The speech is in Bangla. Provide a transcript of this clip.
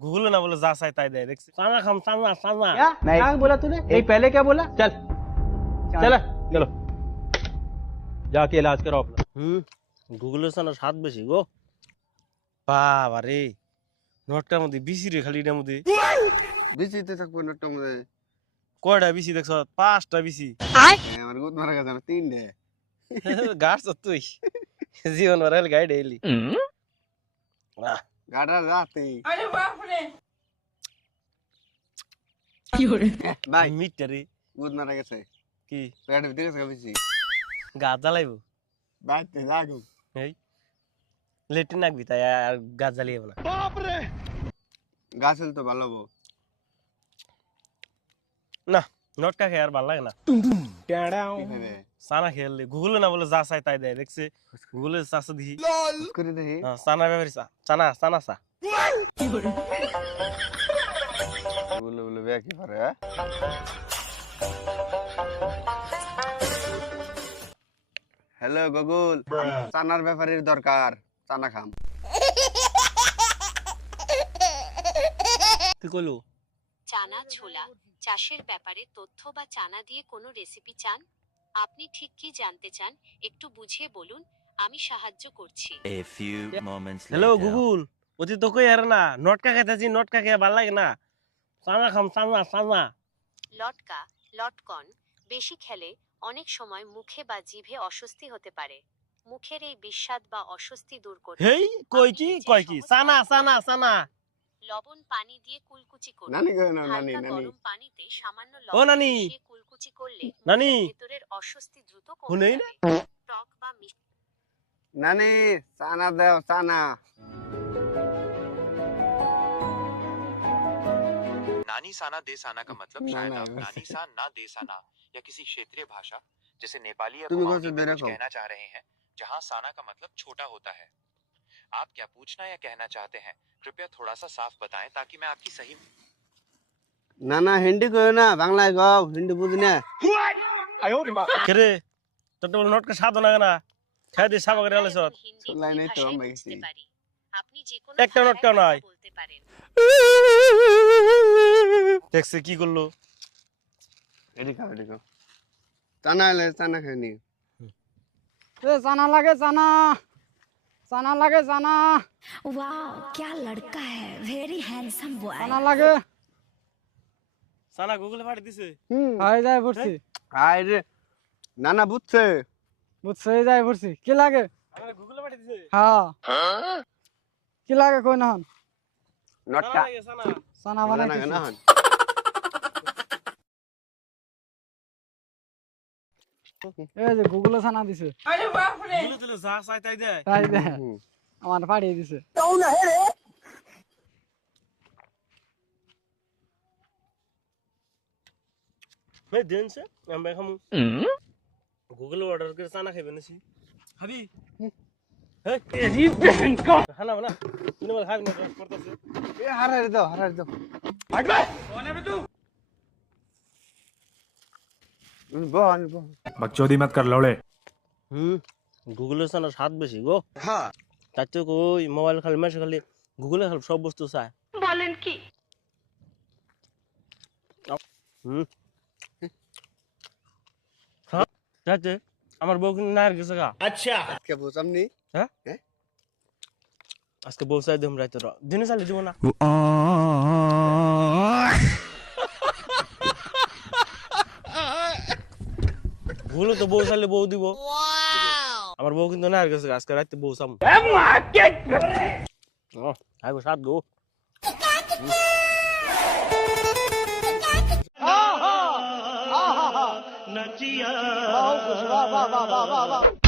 गूगल ना बोलो जा चाहे ताई दे देख साना खाम साना साना क्या बोला तूने नहीं पहले क्या बोला चल चल चलो जाके इलाज कराओ अपना গুগলের সানা স্বাদ বেশি গো বাবা রে নোটটার মধ্যে বিসি রে খালি এটার মধ্যে বিচিতে থাকবো নোটটার মধ্যে কয়টা বিসি দেখছ পাঁচটা বিসি আমার গুদ মারা গেছে না তিনটে গাছ তুই জীবন ভর গাই ডেইলি গাড়া রাতে ভাই মিটারে গুদ মারা গেছে কি পেটের ভিতরে গেছে বিচি গাছ জ্বালাইবো বাইতে লাগো এই লেট্রিন নাকবি তাই আর গাছ জ্বালিয়ে না গাছ হলে তো ভালো হবো না নোটকা খেয়ে আর ভালো লাগে না কিভাবে সানা খেললে গুগলে না বলে যা চাই তাই দেয় দেখছে গুগলে চাষে দিহি করে দেখি সানা ব্যাপারি চানা চানা চা বলে বলে বে কি পারে হ্যালো গুগল চানার ব্যাপারের দরকার চানা খাম কি কইলো চানা ছোলা চাষের ব্যাপারে তথ্য বা চানা দিয়ে কোনো রেসিপি চান আপনি ঠিক কি জানতে চান একটু বুঝিয়ে বলুন আমি সাহায্য করছি A few moments hello later. Google ওতি তো কই আর না নোটকা খাইতাছি নোটকা খেয়ে ভালো লাগে না চানা খাম চানা চানা লটকা লটকন বেশি খেলে অনেক সময় মুখে বা জিভে অস্বস্তি হতে পারে মুখের এই বিস্বাদ বা অস্বস্তি দূর করতে হেই কই কি কয় কি চানা চানা চানা লবণ পানি দিয়ে কুলকুচি করুন নানি কই না নানি হালকা নানি গরম পানিতে সামান্য ও লবণ নানি। মিশিয়ে কুলকুচি করলে নানি। মুখের ভেতরের অস্বস্তি দ্রুত কমে শুনেই না? যাবে টক বা মিষ্টি নানি চানা দাও চানা नानी साना दे साना का मतलब ना, शायद ना, आप वैसे। नानी सा ना दे साना या किसी क्षेत्रीय भाषा जैसे नेपाली या तुम कौन कुमाऊनी से में दे कुछ रखो? कहना चाह रहे हैं जहां साना का मतलब छोटा होता है आप क्या पूछना या कहना चाहते हैं कृपया थोड़ा सा साफ बताएं ताकि मैं आपकी सही না না হিন্দি কই না বাংলায় গাও হিন্দি বুঝি না কেরে তোর তো নোটকা স্বাদ না না খাই দিয়ে সাবা করে আলো সর হিন্দি চলাই নাই তো, ভাষায় আমরা বুঝতে গেছি। পারি আপনি যে কোনো একটা ভাষায় নোটকা কথা নয়। বলতে পারেন দেখছে কি করলো এডি খাও এডি খাও চানা এলে চানা খাইনি ए चाना लगे चाना लगे चाना वाह क्या लड़का है वेरी हैंडसम बॉय चाना लगे সানা গুগলে পাঠিয়ে দিছে হয়ে যায় পড়ছি আই রে না না বুঝছে বুঝছে হয়ে যায় পড়ছি কি লাগে আমার গুগলে পাঠিয়ে দিছে হ্যাঁ কি লাগে কই না নটকা সানা চানা মজা বানাই লাগে না হন এই যে গুগলে চানা দিছে গুগলে দিলে যা চাই তাই দেয় তাই দে আমার পাঠিয়ে দিছে मैं दिन से मैं हम गूगल ऑर्डर कर साना खाइबे नसी हाबी हे तेरी बहन का खाना बना तूने बोला खाबी ना पड़ता से এ হারারে দাও বল বল बकचोदी मत कर लौड़े गूगल साना স্বাদ বেশি গো হ্যাঁ তাই তো কই মোবাইল খালি মেসে খালি গুগলে খালি সব বস্তু চায় বলেন কি হ্যাঁ যাতে আমার বউ কিন্তু নায়ের গেছে গা আজকে বুঝামনি আজকে বউ চাই দিম রাইতে দিনে চালি দিব না ভুলো তো বউ চাইলে বউ দিব আমার বউ কিন্তু নায়ের গেছে গা, আজকে রাইতে বউ চাম আইগো সাত গো वाह वाह वाह वाह वाह